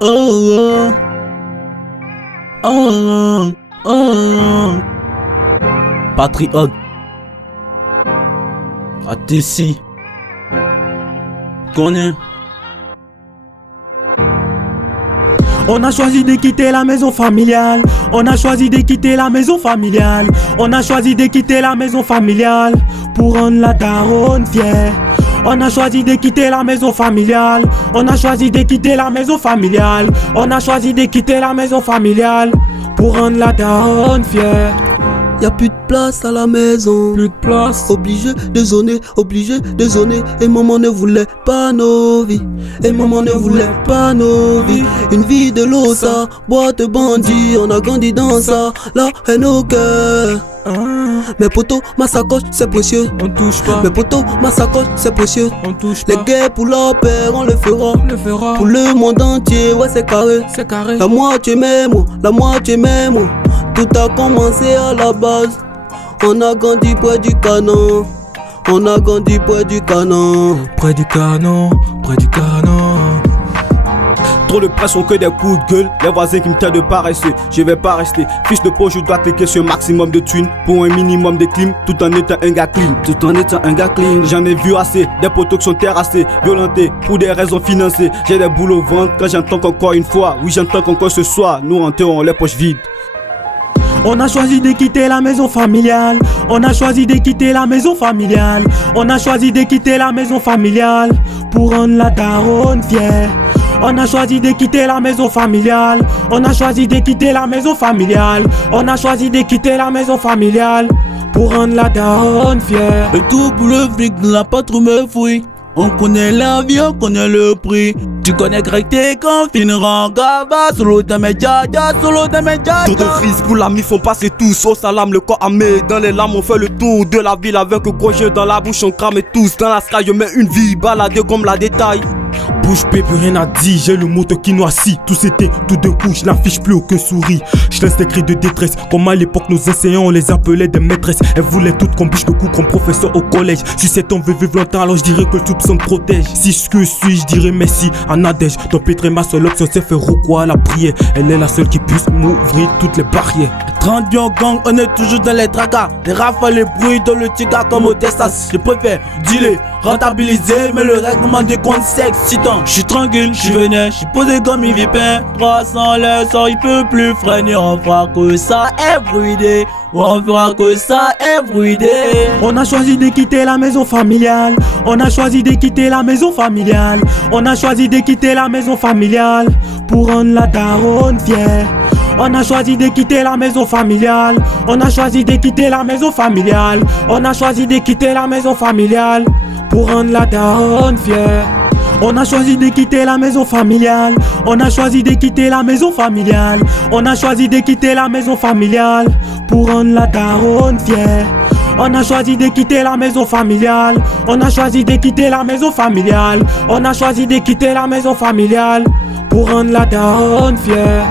Oh, oh, oh, oh. Patriote. ATC. Connais. On a choisi de quitter la maison familiale. On a choisi de quitter la maison familiale. On a choisi de quitter la maison familiale pour rendre la daronne fière. On a choisi de quitter la maison familiale. On a choisi de quitter la maison familiale. On a choisi de quitter la maison familiale pour rendre la daronne fière. Y'a plus de place à la maison. Plus de place. Obligé de zoner, obligé de zoner. Et maman ne voulait pas nos vies. Et maman ne voulait pas nos vies. Une vie de l'ossa, boîte bandit. On a grandi dans ça, la haine au cœur. Mes potos, ma sacoche, c'est précieux. On touche pas. Mes potos, ma sacoche, c'est précieux. On touche pas. Les gays pour leur père, on le fera. On le fera. Pour le monde entier, ouais, c'est carré. C'est carré. La moitié même, la moitié même. Tout a commencé à la base. On a grandi près du canon. On a grandi près du canon. Près du canon, près du canon. Trop de pression que des coups de gueule. Les voisins qui me traitent de paresseux. Je vais pas rester. Fiche de peau, je dois cliquer sur un maximum de thunes pour un minimum de clim. Tout en étant un gars clean. Tout en étant un gars clean. J'en ai vu assez. Des poteaux qui sont terrassés, violentés pour des raisons financières. J'ai des boules au ventre quand j'entends qu'encore une fois. Oui, j'entends qu'encore ce soir, nous rentrons les poches vides. On a choisi de quitter la maison familiale. On a choisi de quitter la maison familiale. On a choisi de quitter la maison familiale pour rendre la daronne fière. On a choisi de quitter la maison familiale. On a choisi de quitter la maison familiale. On a choisi de quitter la maison familiale pour rendre la daronne fière. Et tout pour le fric, ne l'a pas trop me fouille. On connaît la vie, on connaît le prix. Tu connais Greg T quand finira en gaba. Solo de mes djaja, solo de mes djaja. Tour de frise pour l'ami font passer tous au salam, le corps armé. Dans les lames on fait le tour de la ville avec le gros jeu dans la bouche on crame tous. Dans la sky je mets une vie baladée comme la détail. Bouge bébé, plus rien à dire, j'ai le moteur qui noircit. Tout c'était, tout d'un coup, je n'affiche plus aucun sourire. Je lance des cris de détresse, comme à l'époque nos enseignants on les appelait des maîtresses. Elles voulaient toutes qu'on bouge le cou comme professeur au collège. Si cet homme veut vivre longtemps, alors je dirais que le soupçon me protège. Si ce que je suis, je dirais merci à Nadège. Ton pétré ma seule option c'est faire quoi à la prière. Elle est la seule qui puisse m'ouvrir toutes les barrières. 30 en gang, on est toujours dans les tracas. Les rafales, les bruits dans le tigre comme au Texas. Je préfère dealer, rentabiliser, mais le règlement des comptes c'est excitant. Je suis tranquille, je suis vénère, je suis posé comme une vipère. 300 l'heure, il peut plus freiner. On fera que ça everyday. On fera que ça everyday. On a choisi de quitter la maison familiale. On a choisi de quitter la maison familiale. On a choisi de quitter la maison familiale pour rendre la daronne fière. On a choisi de quitter la maison familiale. On a choisi de quitter la maison familiale. On a choisi de quitter la maison familiale pour rendre la daronne fière. On a choisi de quitter la maison familiale. On a choisi de quitter la maison familiale. On a choisi de quitter la maison familiale pour rendre la daronne fière. On a choisi de quitter la maison familiale. On a choisi de quitter la maison familiale. On a choisi de quitter la maison familiale pour rendre la daronne fière.